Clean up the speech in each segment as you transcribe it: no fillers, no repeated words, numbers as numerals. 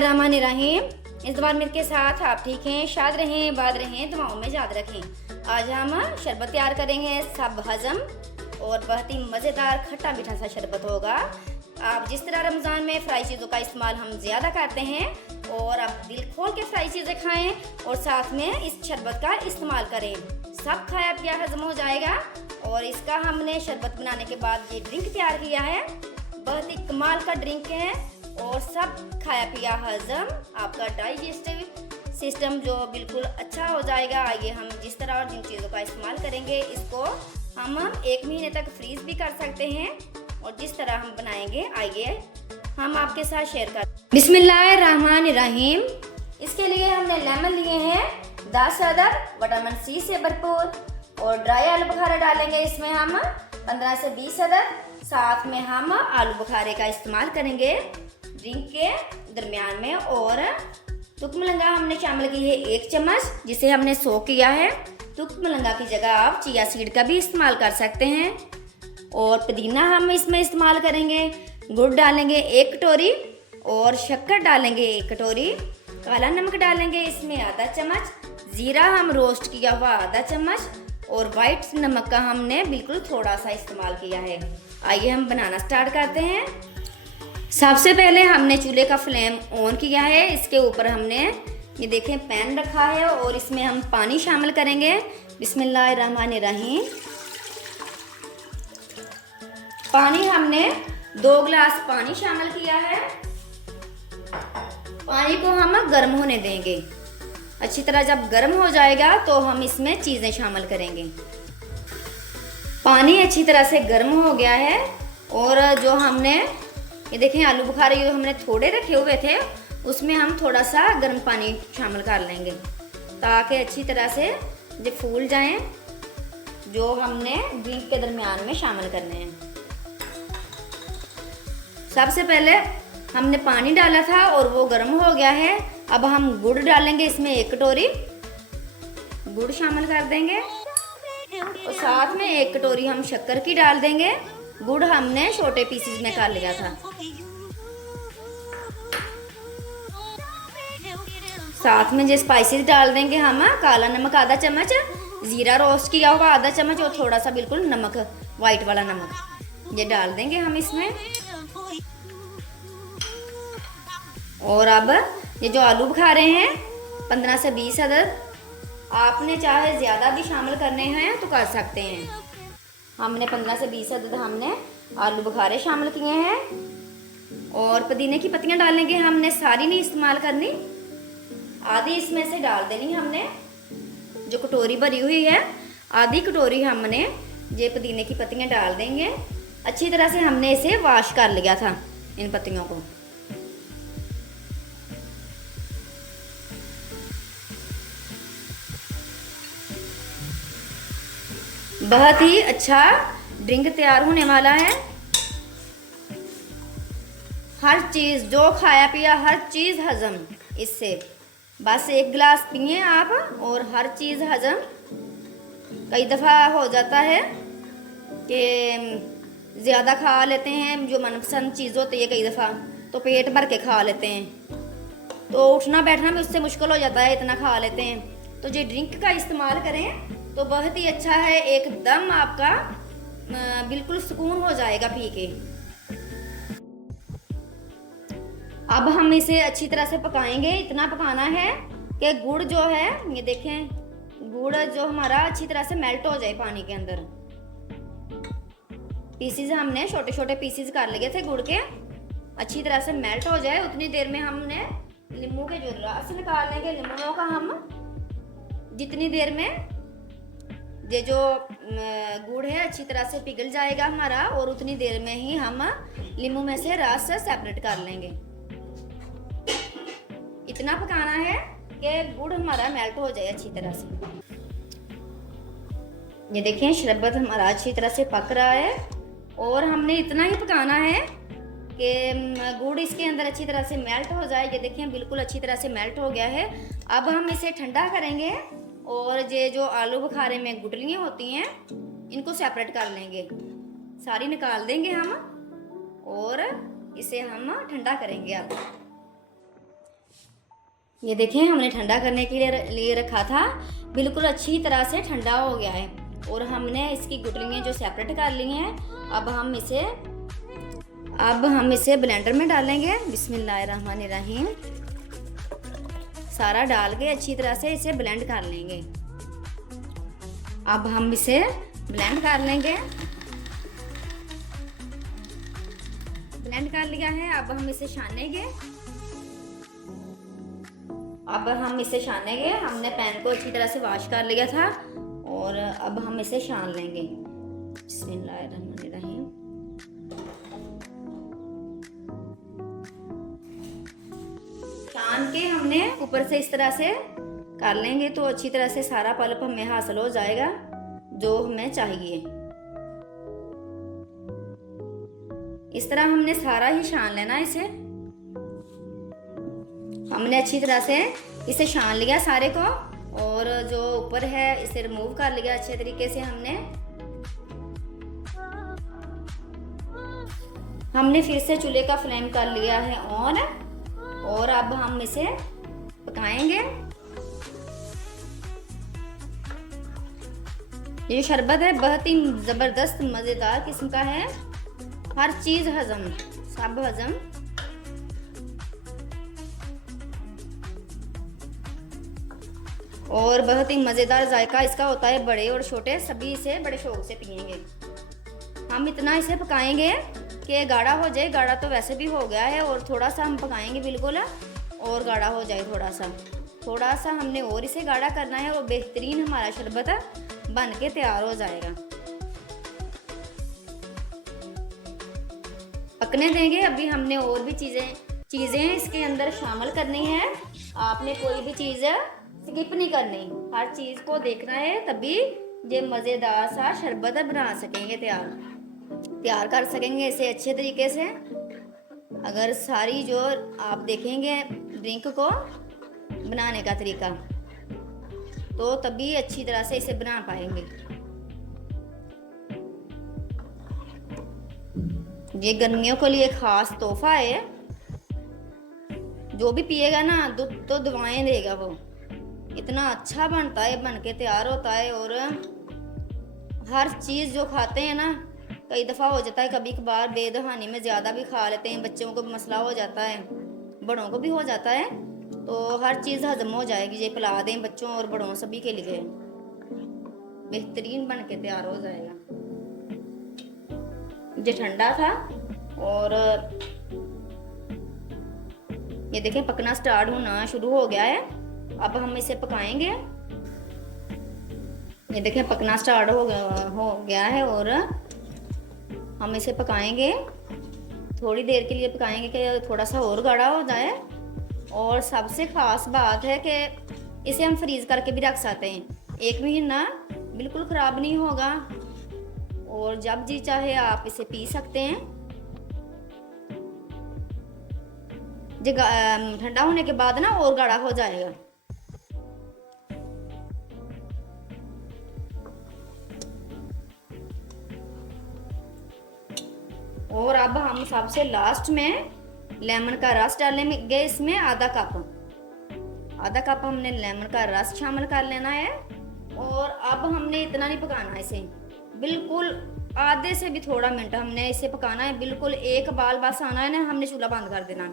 बिस्मिल्लाहिर्रहमानिर्रहीम। इस दुआ मिल के साथ आप ठीक हैं, शाद रहें, बाद रहें, दुआओं में याद रखें। आज हम शरबत तैयार करेंगे सब हजम और बहुत ही मज़ेदार खट्टा मीठा सा शरबत होगा। आप जिस तरह रमज़ान में फ्राई चीज़ों का इस्तेमाल हम ज़्यादा करते हैं और आप दिल खोल के फ्राई चीज़ें खाएं और साथ में इस शरबत का इस्तेमाल करें। सब खाया पिया हजम हो जाएगा। और इसका हमने शरबत बनाने के बाद ये ड्रिंक तैयार किया है। बहुत ही कमाल का ड्रिंक है और सब खाया पिया हजम, आपका डाइजेस्टिव सिस्टम जो बिल्कुल अच्छा हो जाएगा। आइए हम जिस तरह और जिन चीज़ों का इस्तेमाल करेंगे इसको हम 1 महीने तक फ्रीज भी कर सकते हैं और जिस तरह हम बनाएंगे आइए हम आपके साथ शेयर कर। बिस्मिल्लाहिर्रहमानिर्रहीम। इसके लिए हमने लेमन लिए हैं 10 अदद, विटामिन सी से भरपूर, और ड्राई आलू बुखारा डालेंगे इसमें हम 15 से 20 अदद। साथ में हम आलू बुखारे का इस्तेमाल करेंगे ड्रिंक के दरमियान में। और तुक मलंगा हमने शामिल की है 1 चम्मच, जिसे हमने सोक किया है। तुक मलंगा की जगह आप चिया सीड का भी इस्तेमाल कर सकते हैं। और पुदीना हम इसमें इस्तेमाल करेंगे। गुड़ डालेंगे 1 कटोरी और शक्कर डालेंगे 1 कटोरी। काला नमक डालेंगे इसमें आधा चम्मच। ज़ीरा हम रोस्ट किया हुआ आधा चम्मच और वाइट नमक का हमने बिल्कुल थोड़ा सा इस्तेमाल किया है। आइए हम बनाना स्टार्ट करते हैं। सबसे पहले हमने चूल्हे का फ्लेम ऑन किया है। इसके ऊपर हमने ये देखें पैन रखा है और इसमें हम पानी शामिल करेंगे। बिस्मिल्लाहिर्रहमानिर्रहीम। पानी हमने 2 गिलास पानी शामिल किया है। पानी को हम गर्म होने देंगे। अच्छी तरह जब गर्म हो जाएगा तो हम इसमें चीज़ें शामिल करेंगे। पानी अच्छी तरह से गर्म हो गया है और जो हमने ये देखें आलू बुखारे जो हमने थोड़े रखे हुए थे उसमें हम थोड़ा सा गर्म पानी शामिल कर लेंगे ताकि अच्छी तरह से जो फूल जाएं, जो हमने ड्रिंक के दरमियान में शामिल करने हैं। सबसे पहले हमने पानी डाला था और वो गर्म हो गया है। अब हम गुड़ डालेंगे इसमें 1 कटोरी गुड़ शामिल कर देंगे और साथ में 1 कटोरी हम शक्कर की डाल देंगे। गुड़ हमने छोटे पीसेस में कर लिया था। साथ में जो स्पाइसेस डाल देंगे हम काला नमक आधा चम्मच, जीरा रोस्ट किया हुआ आधा चम्मच और थोड़ा सा बिल्कुल नमक, वाइट वाला नमक ये डाल देंगे हम इसमें। और अब ये जो आलू बुखारे हैं 15 से 20 अदद, आपने चाहे ज़्यादा भी शामिल करने हैं तो कर सकते हैं। हमने 15 से 20 अदद हमने आलू बुखारे शामिल किए हैं। और पुदीने की पत्तियां डालेंगे हमने, सारी नहीं इस्तेमाल करनी, आधी इसमें से डाल देनी हमने। जो कटोरी भरी हुई है आधी कटोरी हमने ये पुदीने की पत्तियां डाल देंगे। अच्छी तरह से हमने इसे वॉश कर लिया था इन पत्तियों को। बहुत ही अच्छा ड्रिंक तैयार होने वाला है। हर चीज़ जो खाया पिया हर चीज़ हजम इससे। बस 1 गिलास पिए आप और हर चीज़ हजम। कई दफ़ा हो जाता है कि ज़्यादा खा लेते हैं, जो मनपसंद चीज़ होती है कई दफ़ा तो पेट भर के खा लेते हैं तो उठना बैठना भी उससे मुश्किल हो जाता है, इतना खा लेते हैं। तो जो ड्रिंक का इस्तेमाल करें तो बहुत ही अच्छा है। एकदम आपका बिल्कुल सुकून हो जाएगा पी के। अब हम इसे अच्छी तरह से पकाएंगे। इतना पकाना है कि गुड़ जो है ये देखें, गुड़ जो हमारा अच्छी तरह से मेल्ट हो जाए पानी के अंदर। पीसीज हमने छोटे छोटे पीसीज कर लिए थे गुड़ के, अच्छी तरह से मेल्ट हो जाए उतनी देर में हमने नींबू के जो रस निकाल लेंगे। नींबू का हम जितनी देर में ये जो गुड़ है अच्छी तरह से पिघल जाएगा हमारा और उतनी देर में ही हम नींबू में से रस सेपरेट कर लेंगे। इतना पकाना है कि गुड़ हमारा मेल्ट हो जाए अच्छी तरह से। ये देखें शरबत हमारा अच्छी तरह से पक रहा है और हमने इतना ही पकाना है कि गुड़ इसके अंदर अच्छी तरह से मेल्ट हो जाए। ये देखें बिल्कुल अच्छी तरह से मेल्ट हो गया है। अब हम इसे ठंडा करेंगे और ये जो आलू बुखारे में गुठलियाँ होती हैं इनको सेपरेट कर लेंगे, सारी निकाल देंगे हम और इसे हम ठंडा करेंगे। अब ये देखें, हमने ठंडा करने के लिए रखा था, बिल्कुल अच्छी तरह से ठंडा हो गया है। और हमने इसकी गुठलियाँ जो सेपरेट कर ली हैं। अब हम इसे ब्लेंडर में डालेंगे। बिस्मिल्लाहिर्रहमानिर्रहीम। सारा डाल के अच्छी तरह से इसे ब्लेंड कर लेंगे। अब हम इसे ब्लेंड कर लेंगे। ब्लेंड कर लिया है। अब हम इसे छानेंगे। हमने पैन को अच्छी तरह से वॉश कर लिया था और अब हम इसे छान लेंगे। बिस्मिल्लाहिर्रहमानिर्रहीम। छान के हमने ऊपर से इस तरह से कर लेंगे तो अच्छी तरह से सारा पल्प हमें हासिल हो जाएगा जो हमें चाहिए। इस तरह हमने सारा ही छान लेना। इसे हमने अच्छी तरह से इसे छान लिया सारे को, और जो ऊपर है इसे रिमूव कर लिया अच्छे तरीके से। हमने फिर से चूल्हे का फ्लेम कर लिया है ऑन, और अब हम इसे पकाएंगे। ये शरबत है बहुत ही ज़बरदस्त मज़ेदार किस्म का है। हर चीज़ हजम, सब हजम। और बहुत ही मज़ेदार जायका इसका होता है। बड़े और छोटे सभी इसे बड़े शौक से पियेंगे। हम इतना इसे पकाएंगे कि गाढ़ा हो जाए। गाढ़ा तो वैसे भी हो गया है, और थोड़ा सा हम पकाएंगे बिल्कुल, और गाढ़ा हो जाए थोड़ा सा हमने और इसे गाढ़ा करना है, और बेहतरीन हमारा शरबत बन के तैयार हो जाएगा। पकने देंगे। अभी हमने और भी चीज़ें इसके अंदर शामिल करनी है। आपने कोई भी चीज़ स्किप नहीं करनी, हर चीज़ को देखना है, तभी ये मज़ेदार सा शरबत बना सकेंगे, तैयार कर सकेंगे इसे अच्छे तरीके से। अगर सारी जो आप देखेंगे ड्रिंक को बनाने का तरीका, तो तभी अच्छी तरह से इसे बना पाएंगे। ये गर्मियों के लिए खास तोहफा है। जो भी पिएगा ना दूध तो दवाएं देगा। वो इतना अच्छा बनता है, बन के तैयार होता है। और हर चीज़ जो खाते हैं ना, कई दफ़ा हो जाता है कभी कभार बेदहानी में ज़्यादा भी खा लेते हैं, बच्चों को मसला हो जाता है, बड़ों को भी हो जाता है। तो हर चीज़ हजम हो जाएगी। ये पिला दें बच्चों और बड़ों सभी के लिए, बेहतरीन बन के तैयार हो जाएगा। ये ठंडा था और ये देखें पकना स्टार्ट होना शुरू हो गया है। अब हम इसे पकाएंगे। ये देखें पकना स्टार्ट हो गया है, और हम इसे पकाएंगे। थोड़ी देर के लिए पकाएंगे कि थोड़ा सा और गाढ़ा हो जाए। और सबसे ख़ास बात है कि इसे हम फ्रीज़ करके भी रख सकते हैं। 1 महीना बिल्कुल ख़राब नहीं होगा, और जब जी चाहे आप इसे पी सकते हैं। जो ठंडा होने के बाद ना और गाढ़ा हो जाएगा। और अब हम सबसे लास्ट में लेमन का रस डालेंगे। इसमें आधा कप हमने लेमन का रस शामिल कर लेना है। और अब हमने इतना नहीं पकाना इसे, बिल्कुल आधे से भी थोड़ा मिनट हमने इसे पकाना है। बिल्कुल एक बाल बस आना है ना, हमने चूल्हा बंद कर देना है।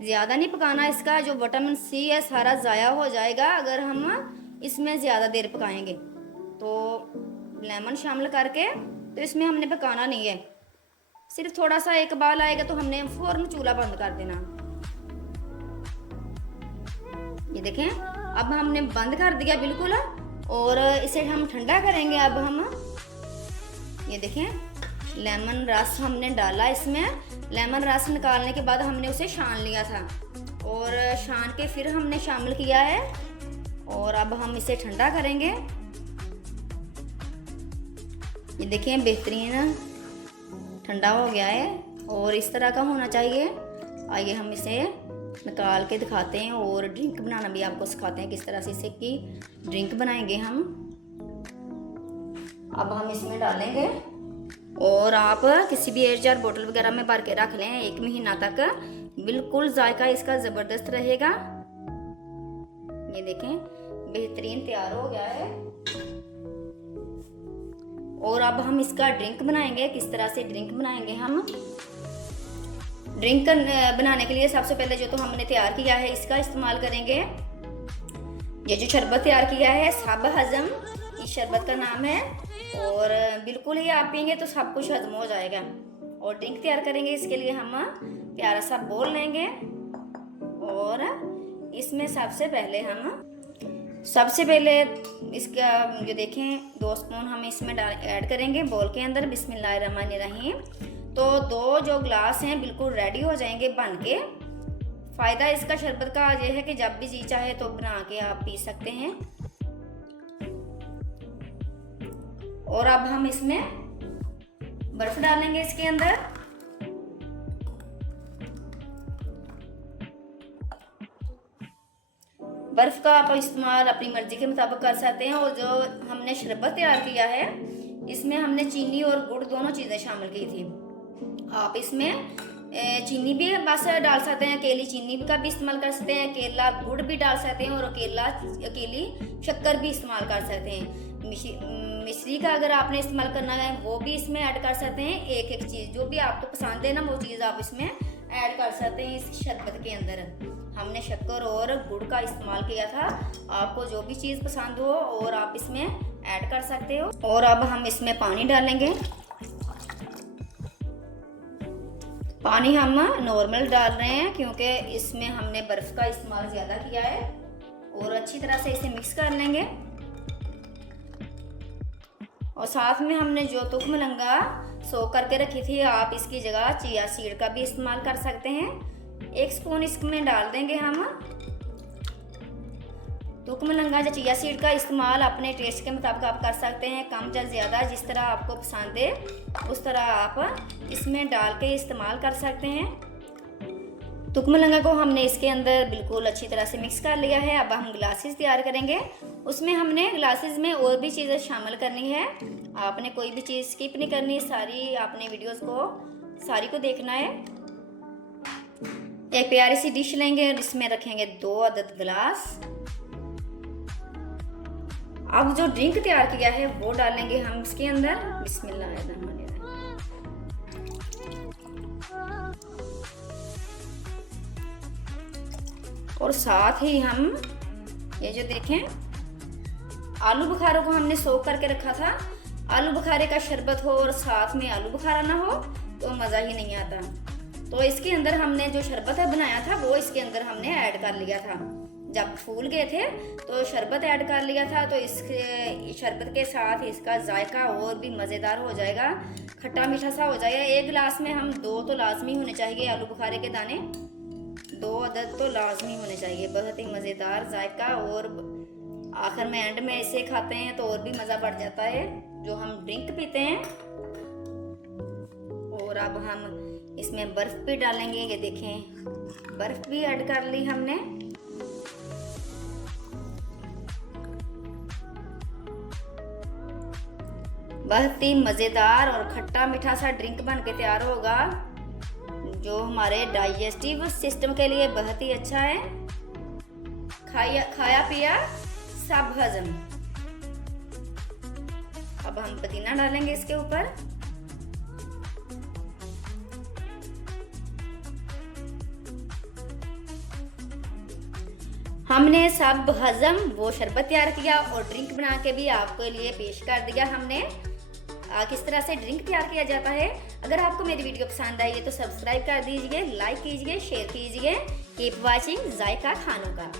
ज़्यादा नहीं पकाना। इसका जो विटामिन सी है सारा ज़ाया हो जाएगा अगर हम इसमें ज़्यादा देर पकाएंगे। तो लेमन शामिल करके तो इसमें हमने पकाना नहीं है। सिर्फ थोड़ा सा एक बाल आएगा तो हमने फ़ौरन चूल्हा बंद कर देना। ये देखें अब हमने बंद कर दिया बिल्कुल, और इसे हम ठंडा करेंगे। अब हम ये देखें लेमन रस हमने डाला इसमें। लेमन रस निकालने के बाद हमने उसे छान लिया था, और छान के फिर हमने शामिल किया है। और अब हम इसे ठंडा करेंगे। ये देखें बेहतरीन ठंडा हो गया है, और इस तरह का होना चाहिए। आइए हम इसे निकाल के दिखाते हैं, और ड्रिंक बनाना भी आपको सिखाते हैं किस तरह से इसे की ड्रिंक बनाएंगे हम। अब हम इसमें डालेंगे, और आप किसी भी एयरटाइट बोतल वगैरह में भर के रख लें 1 महीना तक। बिल्कुल जायका इसका ज़बरदस्त रहेगा। ये देखें बेहतरीन तैयार हो गया है। और अब हम इसका ड्रिंक बनाएंगे। किस तरह से ड्रिंक बनाएंगे हम? ड्रिंक बनाने के लिए सबसे पहले जो तो हमने तैयार किया है इसका इस्तेमाल करेंगे। ये जो शरबत तैयार किया है सब हजम इस शरबत का नाम है, और बिल्कुल ही आप पियेंगे तो सब कुछ हजम हो जाएगा। और ड्रिंक तैयार करेंगे इसके लिए हम प्यारा सा बोल लेंगे, और इसमें सबसे पहले इसका जो देखें 2 स्पून हम इसमें ऐड करेंगे बोल के अंदर। बिस्मिल्लाहिर्रहमानिर्रहीम। तो 2 जो ग्लास हैं बिल्कुल रेडी हो जाएंगे बन के। फ़ायदा इसका शरबत का ये है कि जब भी जी चाहे तो बना के आप पी सकते हैं। और अब हम इसमें बर्फ डालेंगे इसके अंदर। बर्फ का आप इस्तेमाल अपनी मर्जी के मुताबिक कर सकते हैं। और जो हमने शरबत तैयार किया है इसमें हमने चीनी और गुड़ दोनों चीज़ें शामिल की थी। आप इसमें चीनी भी बस डाल सकते हैं, अकेली चीनी का भी इस्तेमाल कर सकते हैं, अकेला गुड़ भी डाल सकते हैं, और अकेली शक्कर भी इस्तेमाल कर सकते हैं। मिश्री का अगर आपने इस्तेमाल करना है वो भी इसमें ऐड कर सकते हैं। एक चीज़ जो भी आपको पसंद है ना वो चीज़ आप इसमें ऐड कर सकते हैं। इस शरबत के अंदर हमने शक्कर और गुड़ का इस्तेमाल किया था। आपको जो भी चीज़ पसंद हो और आप इसमें ऐड कर सकते हो। और अब हम इसमें पानी डालेंगे। पानी हम नॉर्मल डाल रहे हैं क्योंकि इसमें हमने बर्फ़ का इस्तेमाल ज़्यादा किया है। और अच्छी तरह से इसे मिक्स कर लेंगे। और साथ में हमने जो तुख्म लंगा सोख करके रखी थी, आप इसकी जगह चिया सीड का भी इस्तेमाल कर सकते हैं। 1 स्पून इसमें डाल देंगे हम। तुख्म लंगा या चिया सीड का इस्तेमाल अपने टेस्ट के मुताबिक आप कर सकते हैं, कम या ज़्यादा जिस तरह आपको पसंद है उस तरह आप इसमें डाल के इस्तेमाल कर सकते हैं। तुख्म लंगा को हमने इसके अंदर बिल्कुल अच्छी तरह से मिक्स कर लिया है। अब हम ग्लासेस तैयार करेंगे। उसमें हमने ग्लासेस में और भी चीज़ें शामिल करनी है। आपने कोई भी चीज़ स्किप नहीं करनी, सारी आपने वीडियोस को सारी को देखना है। एक प्यारी सी डिश लेंगे और इसमें रखेंगे 2 अदद गिलास। अब जो ड्रिंक तैयार किया है वो डालेंगे हम इसके अंदर। बिस्मिल्लाहिर्रहमानिर्रहीम। और साथ ही हम ये जो देखें आलू बुखारों को हमने सोख करके रखा था। आलू बुखारे का शरबत हो और साथ में आलू बुखारा ना हो तो मज़ा ही नहीं आता। तो इसके अंदर हमने जो शरबत बनाया था वो इसके अंदर हमने ऐड कर लिया था। जब फूल गए थे तो शरबत ऐड कर लिया था। तो इसके शरबत के साथ इसका जायका और भी मज़ेदार हो जाएगा, खट्टा मीठा सा हो जाएगा। 1 गिलास में हम 2 तो लाजमी होने चाहिए आलू बुखारे के दाने, 2 अदद तो लाजमी होने चाहिए। बहुत ही मज़ेदार जायका, और आखिर में एंड में इसे खाते हैं तो और भी मज़ा बढ़ जाता है जो हम ड्रिंक पीते हैं। और अब हम इसमें बर्फ़ भी डालेंगे। ये देखें बर्फ़ भी ऐड कर ली हमने। बहुत ही मज़ेदार और खट्टा मीठा सा ड्रिंक बन के तैयार होगा जो हमारे डाइजेस्टिव सिस्टम के लिए बहुत ही अच्छा है। खाया पिया सब हजम। अब हम पुदीना डालेंगे इसके ऊपर। हमने सब हजम वो शरबत तैयार किया और ड्रिंक बना के भी आपके लिए पेश कर दिया हमने। किस तरह से ड्रिंक तैयार किया जाता है। अगर आपको मेरी वीडियो पसंद आई है तो सब्सक्राइब कर दीजिए, लाइक कीजिए, शेयर कीजिए। कीप वॉचिंग जायका खानों का।